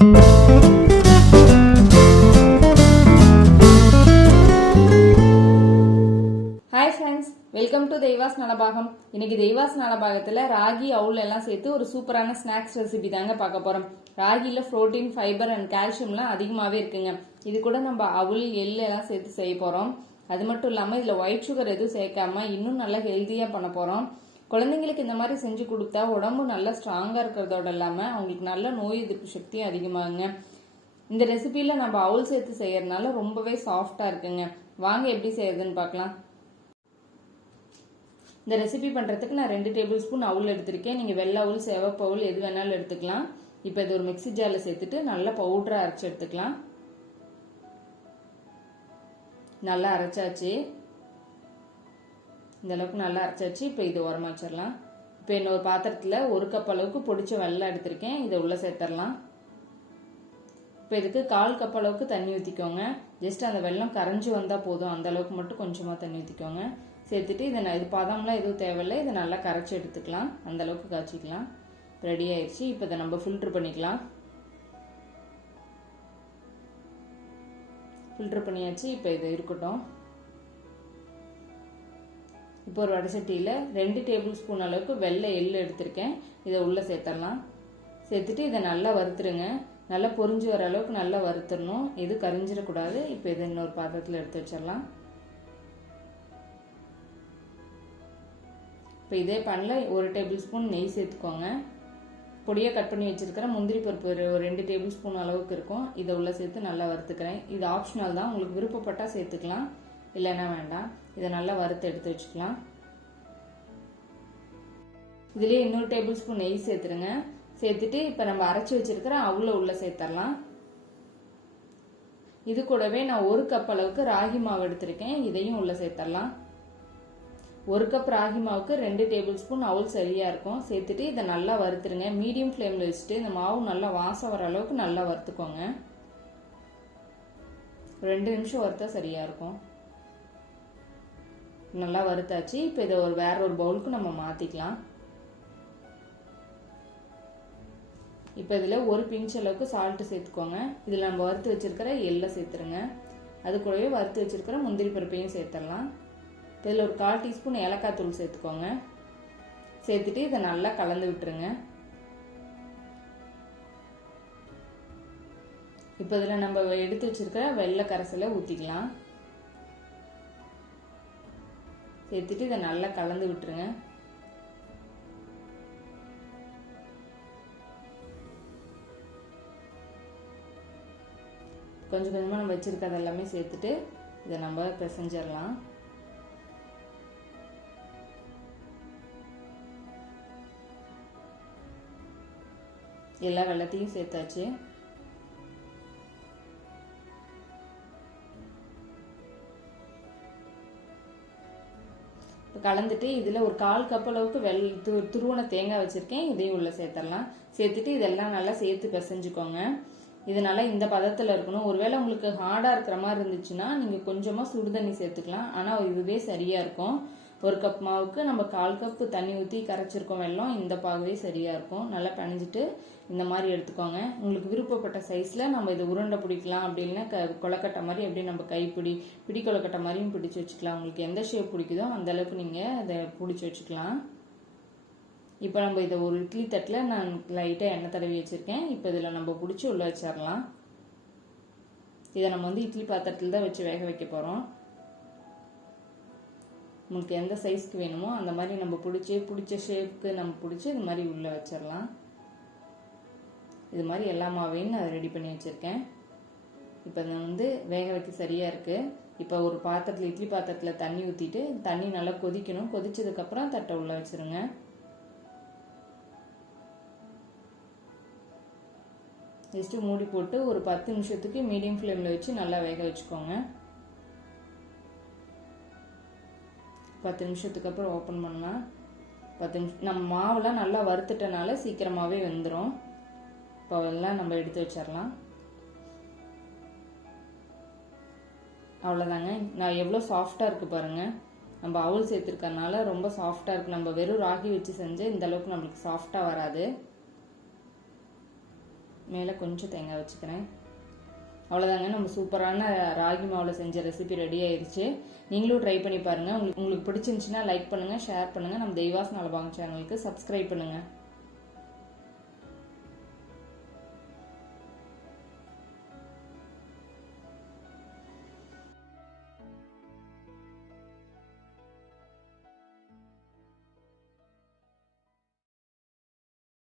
Hi friends, welcome to தெய்வாஸ் Nalabagam. இன்னைக்கு தெய்வாஸ் நலபாகத்தில் ராகி அவுல் எல்லாம் சேர்த்து ஒரு சூப்பரான ஸ்நாக்ஸ் ரெசிபி தாங்க பார்க்க போகிறோம். ராகியில் ப்ரோட்டீன், ஃபைபர் அண்ட் கால்சியம்லாம் அதிகமாகவே இருக்குங்க. இது கூட நம்ம அவுல், எள்ளு எல்லாம் சேர்த்து செய்ய போகிறோம். அது மட்டும் இல்லாமல் இதில் ஒயிட் சுகர் எதுவும் சேர்க்காம இன்னும் நல்லா ஹெல்த்தியாக பண்ண போகிறோம். குழந்தைங்களுக்கு இந்த மாதிரி செஞ்சு கொடுத்தா உடம்பு நல்லா ஸ்ட்ராங்காக இருக்கிறதோட இல்லாமல் அவங்களுக்கு நல்ல நோய் எதிர்ப்பு சக்தியும் அதிகமாகுங்க. இந்த ரெசிபியில் நம்ம அவுல் சேர்த்து செய்யறதுனால ரொம்பவே சாஃப்டாக இருக்குங்க. வாங்க எப்படி செய்யறதுன்னு பார்க்கலாம். இந்த ரெசிபி பண்ணுறதுக்கு நான் 2 டேபிள் ஸ்பூன் அவுல் எடுத்திருக்கேன். நீங்கள் வெள்ளை அவுல், சிவப்பு அவுல் எது வேணாலும் எடுத்துக்கலாம். இப்போ இது ஒரு மிக்ஸி ஜாரில் சேர்த்துட்டு நல்லா பவுடராக அரைச்சி எடுத்துக்கலாம். நல்லா அரைச்சாச்சு, இந்த அளவுக்கு நல்லா அரைச்சாச்சு. இப்போ இது உரமா வச்சிடலாம். இப்போ இன்னொரு பாத்திரத்தில் 1 கப் அளவுக்கு பொடிச்ச வெல்லம் எடுத்திருக்கேன். இதை உள்ளே சேர்த்துடலாம். இப்போ இதுக்கு 1/4 கப் அளவுக்கு தண்ணி ஊற்றிக்கோங்க. ஜஸ்ட் அந்த வெல்லம் கரைஞ்சி வந்தால் போதும், அந்த அளவுக்கு மட்டும் கொஞ்சமாக தண்ணி ஊற்றிக்கோங்க. சேர்த்துட்டு இது பதம்லாம் எதுவும் தேவையில்லை. இதை நல்லா கரைச்சி எடுத்துக்கலாம். அந்த அளவுக்கு காய்ச்சிக்கலாம். ரெடி ஆயிடுச்சு. இப்போ இதை நம்ம ஃபில்டர் பண்ணிக்கலாம். ஃபில்டர் பண்ணியாச்சு. இப்போ இது இருக்கட்டும். இப்போ ஒரு வடைசட்டியில் 2 டேபிள் ஸ்பூன் அளவுக்கு வெள்ளை எள்ளு எடுத்திருக்கேன். இதை உள்ளே சேர்த்துடலாம். சேர்த்துட்டு இதை நல்லா வறுத்துருங்க. நல்லா பொரிஞ்சு வர அளவுக்கு நல்லா வறுத்துடணும். இது கரிஞ்சிடக்கூடாது. இப்போ இதை இன்னொரு பாத்திரத்தில் எடுத்து வச்சிடலாம். இப்போ இதே பேனில் 1 டேபிள் ஸ்பூன் நெய் சேர்த்துக்கோங்க. பொடியை கட் பண்ணி வச்சிருக்கிற முந்திரி பருப்பு ஒரு 2 டேபிள் ஸ்பூன் அளவுக்கு இருக்கும். இதை உள்ளே சேர்த்து நல்லா வறுத்துக்கிறேன். இது ஆப்ஷனல் தான், உங்களுக்கு விருப்பப்பட்டால் சேர்த்துக்கலாம், இல்லைன்னா வேண்டாம். இதை நல்லா வறுத்து எடுத்து வச்சுக்கலாம். இதுலேயே இன்னொரு டேபிள் ஸ்பூன் நெய் சேர்த்துருங்க. சேர்த்துட்டு இப்போ நம்ம அரைச்சி வச்சிருக்கிற அவுல உள்ளே சேர்த்துடலாம். இது கூடவே நான் 1 கப் அளவுக்கு ராகி மாவு எடுத்திருக்கேன். இதையும் உள்ளே சேர்த்துடலாம். 1 கப் ராகி மாவுக்கு 2 டேபிள் ஸ்பூன் அவுல் சரியா இருக்கும். சேர்த்துட்டு இதை நல்லா வறுத்துருங்க. மீடியம் ஃப்ளேமில் வச்சுட்டு இந்த மாவு நல்லா வாசம் வர அளவுக்கு நல்லா வறுத்துக்கோங்க. 2 நிமிஷம் வறுத்தா சரியா இருக்கும். நல்லா வறுத்தாச்சு. இப்போ இதை வேற ஒரு பவுலுக்கு நம்ம மாற்றிக்கலாம். இப்போ இதில் 1 பிஞ்ச் அளவுக்கு சால்ட்டு சேர்த்துக்கோங்க. இதில் நம்ம வறுத்து வச்சிருக்கிற எள்ளை சேர்த்துருங்க. அது கூடவே வறுத்து வச்சிருக்கிற முந்திரி பருப்பையும் சேர்த்துடலாம். இதில் ஒரு 1/4 டீஸ்பூன் ஏலக்காய் தூள் சேர்த்துக்கோங்க. சேர்த்துட்டு இதை நல்லா கலந்து விட்டுருங்க. இப்போ இதில் நம்ம எடுத்து வச்சிருக்கிற வெள்ளை கரைசலை ஊற்றிக்கலாம். சேர்த்துட்டு இதை நல்லா கலந்து விட்டுருங்க. கொஞ்சம் கொஞ்சமாக நம்ம வச்சிருக்கிறது எல்லாமே சேர்த்துட்டு இதை நம்ம பிசைஞ்சிடலாம். எல்லா வெள்ளத்தையும் சேர்த்தாச்சு. கலந்துட்டு இதில் ஒரு 1/4 கப் அளவுக்கு துருவன தேங்காய் வச்சுருக்கேன். இதையும் உள்ளே சேர்த்துடலாம். சேர்த்துட்டு இதெல்லாம் நல்லா சேர்த்து பிசைஞ்சுக்கோங்க. இதனால இந்த பதத்தில் இருக்கணும். ஒருவேளை உங்களுக்கு ஹார்டாக இருக்கிற மாதிரி இருந்துச்சுன்னா நீங்கள் கொஞ்சமாக சுடுதண்ணி சேர்த்துக்கலாம். ஆனால் இதுவே சரியாக இருக்கும். 1 கப் மாவுக்கு நம்ம 1/4 கப் தண்ணி ஊற்றி கரைச்சிருக்கோம் வெல்லம். இந்த பாகவே சரியாக இருக்கும். நல்லா பிணைஞ்சிட்டு இந்த மாதிரி எடுத்துக்கோங்க. உங்களுக்கு விருப்பப்பட்ட சைஸில் நம்ம இதை உருண்டை பிடிக்கலாம். அப்படி இல்லைன்னா கொலக்கட்டை மாதிரி அப்படியே நம்ம பிடி கொலக்கட்டை மாதிரியும் பிடிச்சி வச்சுக்கலாம். உங்களுக்கு எந்த ஷேப் பிடிக்குதோ அந்த அளவுக்கு நீங்கள் அதை பிடிச்சி வச்சுக்கலாம். இப்போ நம்ம இதை ஒரு இட்லி தட்டில் நான் லைட்டாக எண்ணெய் தடவி வச்சுருக்கேன். இப்போ இதில் நம்ம பிடிச்சி உள்ளே வச்சிடலாம். இதை நம்ம இட்லி பாத்திரத்தில் தான் வச்சு வேக வைக்க போகிறோம். உங்களுக்கு எந்த சைஸ்க்கு வேணுமோ அந்த மாதிரி நம்ம பிடிச்ச ஷேப்புக்கு நம்ம பிடிச்சி இது மாதிரி உள்ளே வச்சிடலாம். இது மாதிரி எல்லா மாவையும் நான் ரெடி பண்ணி வச்சுருக்கேன். இப்போ நான் வேக வைக்க சரியாக இருக்குது. இப்போ ஒரு பாத்திரத்தில் இட்லி பாத்திரத்தில் தண்ணி ஊற்றிட்டு தண்ணி நல்லா கொதிக்கணும். கொதிச்சதுக்கப்புறம் தட்டை உள்ளே வச்சுருங்க. ஜஸ்ட்டு மூடி போட்டு ஒரு 10 நிமிஷத்துக்கு மீடியம் ஃப்ளேமில் வச்சு நல்லா வேக வச்சுக்கோங்க. 10 நிமிஷத்துக்கு அப்புறம் ஓப்பன் பண்ணலாம். 10 நிமிஷம் நம்ம மாவெல்லாம் நல்லா வறுத்துட்டனால சீக்கிரமாகவே வெந்துடும். இப்போ அதெல்லாம் நம்ம எடுத்து வச்சிடலாம். அவ்வளோதாங்க. நான் எவ்வளோ சாஃப்டாக இருக்குது பாருங்கள். நம்ம அவுல் சேர்த்துருக்கறனால ரொம்ப சாஃப்டாக இருக்குது. நம்ம வெறும் ராகி வச்சு செஞ்சு இந்த அளவுக்கு நம்மளுக்கு சாஃப்டாக வராது. மேலே கொஞ்சம் தேங்காய் வச்சுக்கிறேன். அவ்வளோதாங்க, நம்ம சூப்பரான ராகி மாவில் செஞ்ச ரெசிபி ரெடி ஆயிடுச்சு. நீங்களும் ட்ரை பண்ணி பாருங்கள். உங்களுக்கு பிடிச்சிருந்துச்சுன்னா லைக் பண்ணுங்கள், ஷேர் பண்ணுங்கள். நம்ம தெய்வாஸ் நலபாகம் சேனலுக்கு சப்ஸ்கிரைப் பண்ணுங்கள்.